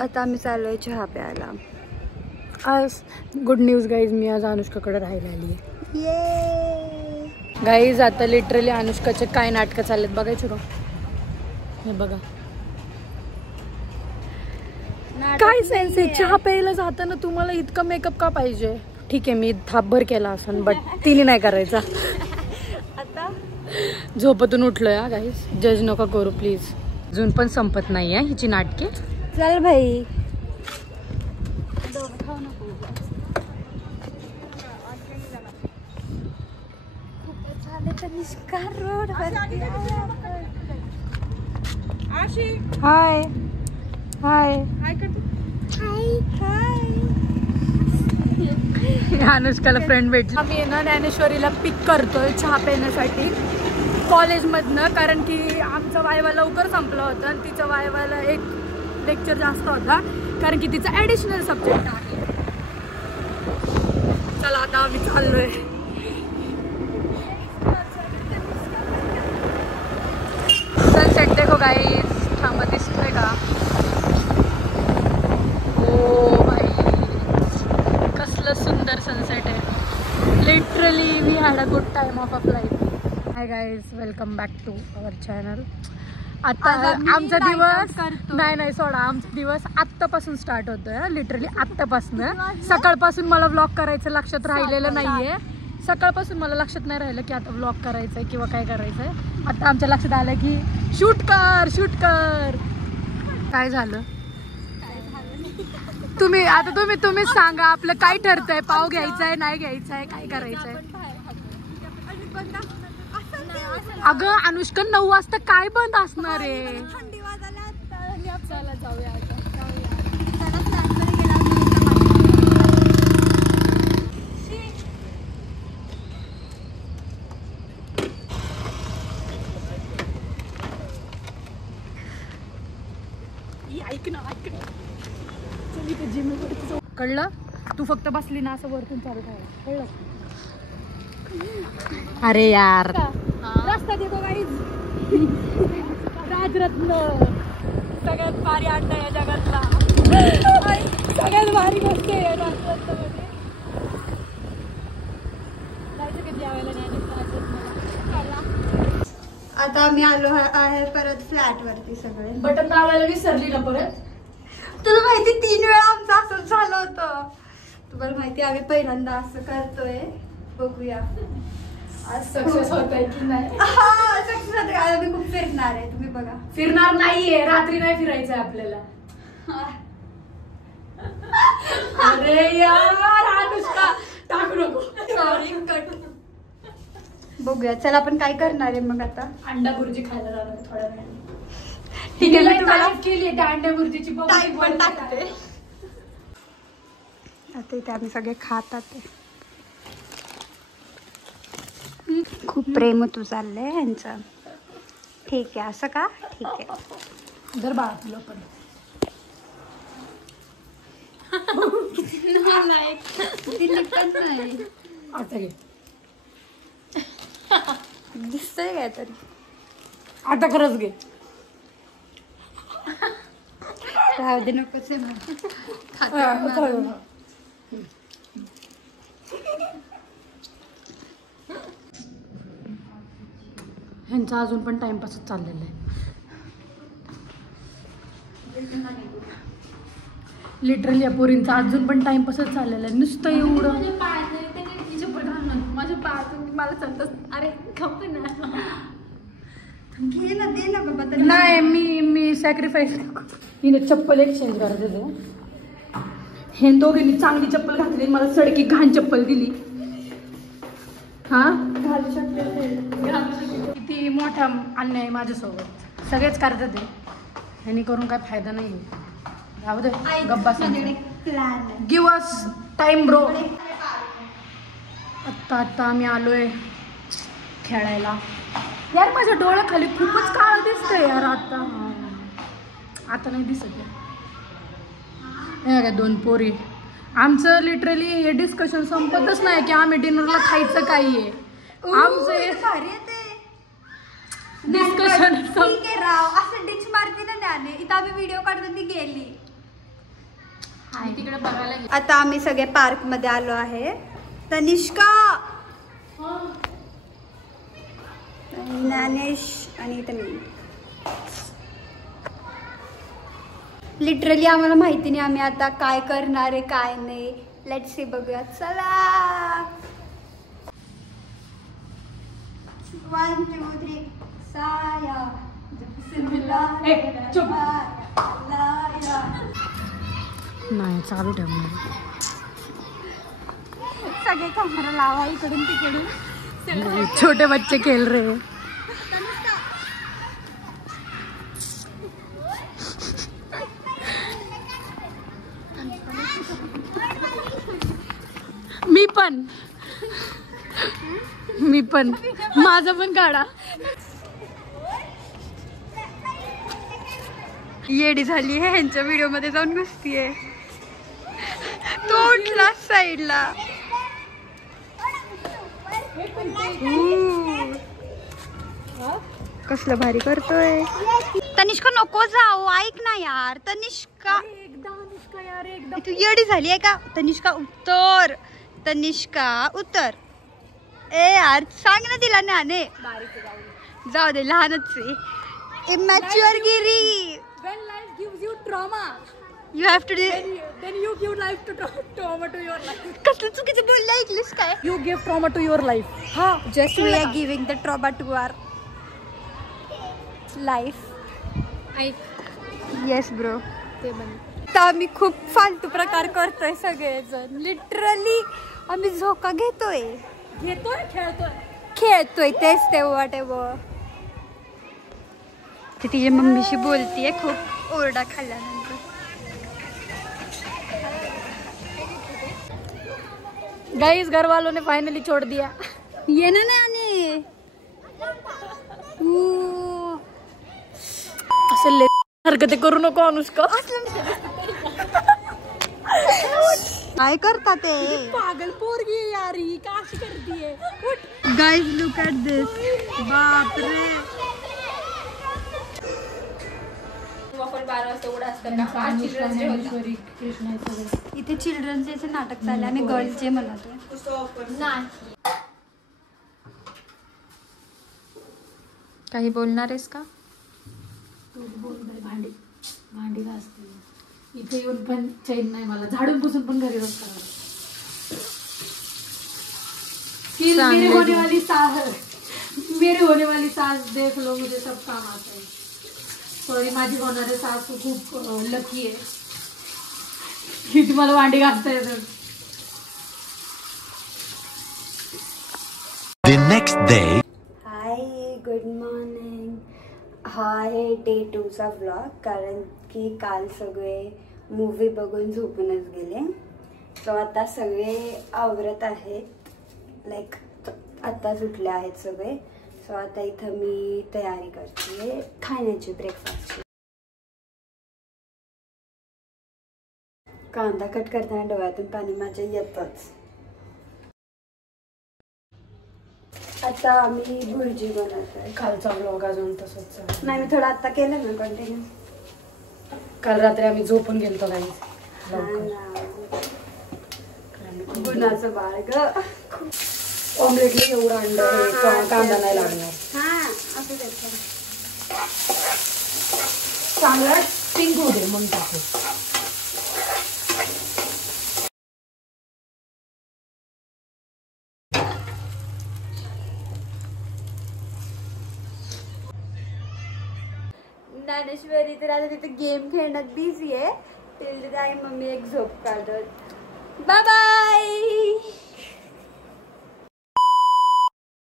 आता आम्ही चाललोय चहा प्यायला. आज गुड न्यूज गाईज, मी आज अनुष्काकडे राहायला आली आहे. ये गाईज आता लिटरली अनुष्काचे काय नाटकं चाललेत बघायचे का? हे बघा काय सेन्स आहे. चहा प्यायला जाताना तुम्हाला इतका मेकअप का पाहिजे? ठीक आहे मी थापभर केला असन बट तिने नाही करायचा. आता झोपतून उठलोय हा गाईज, जज नका करू प्लीज. अजून पण संपत नाही आहे हिची नाटके. चल भाई रोड. हाय हाय अनुष्काला फ्रेंड भेटली. आम्ही ना ज्ञानेश्वरीला पिक करतोय चहा पिण्यासाठी कॉलेजमधनं, कारण की आमचा वायवा लवकर संपला होता आणि तिचा वायवाला एक लेक्चर जास्त होता, कारण की तिचा ॲडिशनल सब्जेक्ट आहे. चला आता आम्ही चाललोय. सनसेट देखो गाईज, थांबा दिसतोय का? ओ भाई कसलं सुंदर सनसेट आहे. Literally we had a good time of life. Hi guys, welcome back to our channel. आता आमचा दिवस नाही सोडा, आमचा दिवस आत्तापासून स्टार्ट होतोय. लिटरली आत्तापासून सकाळपासून मला व्लॉग करायचं लक्षात राहिलेलं नाहीये. सकाळपासून मला लक्षात नाही राहिलं की आता व्लॉग करायचंय किंवा काय करायचंय. आता आमच्या लक्षात आलं की शूट कर. काय झालं तुम्हीच सांगा, आपलं काय ठरतंय? पाव घ्यायचंय नाही घ्यायचंय, काय करायचंय? अगं अनुष्का 9 वाजता काय बंद असणार आहे? थंडी वाजायला कळलं? तू फक्त बसली ना असं वरतून चालू कळलं? अरे यार रस्ता देतो गाईज. राजरत्न सगळ्यात भारी अड्डा या जगातला, सगळ्यात भारी गोष्ट आहे राजरत्नमध्ये. जायचं कधी यावेळेला नाही. आता आम्ही आलो आहे परत फ्लॅट वरती. सगळे बटन दाबायला विसरली ना परत. तुला माहिती 3 वेळा आमचं असंच झालं होतं. तुम्हाला माहिती आम्ही पहिल्यांदा असं करतोय. बघूया आज सक्सेस होत आहे की नाही. सक्सेस होत आहे. आम्ही खूप फिरणार आहे, तुम्ही बघा. फिरणार नाहीये, रात्री नाही फिरायचंय आपल्याला. अरे यार अनुष्का टाकू नको. Sorry cut. बघूया चल आपण काय करणार आहे मग आता. अंडा भुर्जी खायला जाणार थोड्या वेळाने. ठीक आहे मी तुम्हाला केली त्या अंडा भुर्जीची टाईप पण टाकते. आता इथे आम्ही सगळे खातात. खूप प्रेम तू चाललंय यांचं. ठीक आहे असं का? ठीक आहे. जर बाळा तुला पण नाही आता घे. दिसतंय काय तरी. आता खरंच घे. राहू दे नकोच आहे ह्यांचा अजून पण टाइमपासच चाललेला आहे. लिटरली या पोरींचा अजून पण टाइमपासच चाललेला आहे. नुसतं एवढं माझ्या पायातून मला चालतच. अरे खप ना, घे ना, दे ना बाबा. नाही मी सॅक्रिफाईस. हिने चप्पल एक्सचेंज करायचं. हे दोघींनी चांगली चप्पल घातली, मला सडकी घाण चप्पल दिली. हा घालू शकते. किती मोठा अन्याय माझ्यासोबत. सगळेच करतात ते, ह्यानी करून काय फायदा नाही. राहू दे गप्पा. Give us time bro. आत्ता आम्ही आलोय खेळायला. यार माझ्या डोळ्याखाली खूपच काळ दिसतंय यार. आता नाही दिसत. हे काय 2 पोरी. आमचं लिटरली हे डिस्कशन संपतच नाही की आम्ही डिनरला खायचं काय आहे. आमचं हे डिस्कशन. ठीक आहे राव, असं डिच मारते ना त्याने. इथं आम्ही व्हिडिओ काढतो ती गेली. तिकडे बघायला गेलो. आता आम्ही सगळे पार्क मध्ये आलो आहे. तनिष्का, ज्ञानेश आणि इथे मी. लिटरली आम्हाला माहिती नाही आम्ही आता काय करणार आहे काय नाही. लेट्स सी, बघूया. चला 1 2 3 साया नाही चालू ठेव. सगळे कमरा लावा इकडून तिकडून. छोटे बच्चे खेल रहे. मी पण माझं पण काढा. येडी झाली आहे ह्यांच्या व्हिडिओ मध्ये जाऊन घुसतीये. तो उठला साईडला. कसलं भारी करतोय. तनिष्का नको जाऊ, ऐक ना यार. तनिष्का तू येडी झाली आहे का. तनिष्का उतर, तनिष्का उतर. ए यार सांग ना तिला. नाने जाऊ दे, लहानच आहे. Immature Giri. When life gives you trauma, You have to do. then you give life to trauma to your life. कसलं चुकीचं बोललं, ऐकलीस काय. You give trauma to your life. हा, Just we are giving the trauma to our life. ऐक Yes bro. ते बन. तर आम्ही खूप फालतू प्रकार करतोय सगळेजण. लिटरली आम्ही झोका घेतोय, खेळतोय तेच तेव्हा तेव्हा. ती तिच्या मम्मीशी बोलतीये खूप ओरडा खाल्ल्यानंतर. गाइस घर वालों ने फाइनली छोड़ दिया. ये ना नाने. असं हरकतें करू नको अनुष्का. काय करता ते. पागल पोरगी यार ही का अशी करतीये. गाइस लुक ॲट दिस. बापरे. इथे चिल्ड्रन्स डेचे नाटक चालले. आम्ही गर्ल्स डे म्हणतो. काही बोलणार आहेस का. भांडी भांडी घासते. इथे येऊन पण चैन नाही मला. झाडून पुसून पण घरी बसता. मेरे होने वाली सास देख लो, मुझे सब काम आता है. सॉरी, माझी होणारे सासू खूप लकी आहे की तुम्हाला भांडी घासता येतं. The next day. High, good morning. हा आहे डे 2चा व्लॉग. कारण की काल सगळे मूवी बघून झोपूनच गेले. सो आता सगळे आवरत आहेत. लाईक आत्ताच उठले आहेत सगळे. सो आता इथं मी तयारी करते खाण्याची, ब्रेकफास्टची. कांदा कट करताना डोळ्यातून पाणी माझ्या येतच. आता आम्ही भुर्जी बनवतोय. कालचा व्लॉग अजून तसंच नाही, मी थोडं आता केलं ना कंटिन्यू. काल रात्री आम्ही झोपून गेलतो काही. गुणाचं बाळ ग. ऑमलेटला एवढं अंडा कांदा नाही लागणार. हा असं त्याचं चांगला पिंक होऊ दे मग टाकू. ज्ञानेश्वरी तर आता तिथे गेम खेळण्यात बिझी आहे. टिल टाइम मम्मी एक झोप काढत. Bye bye.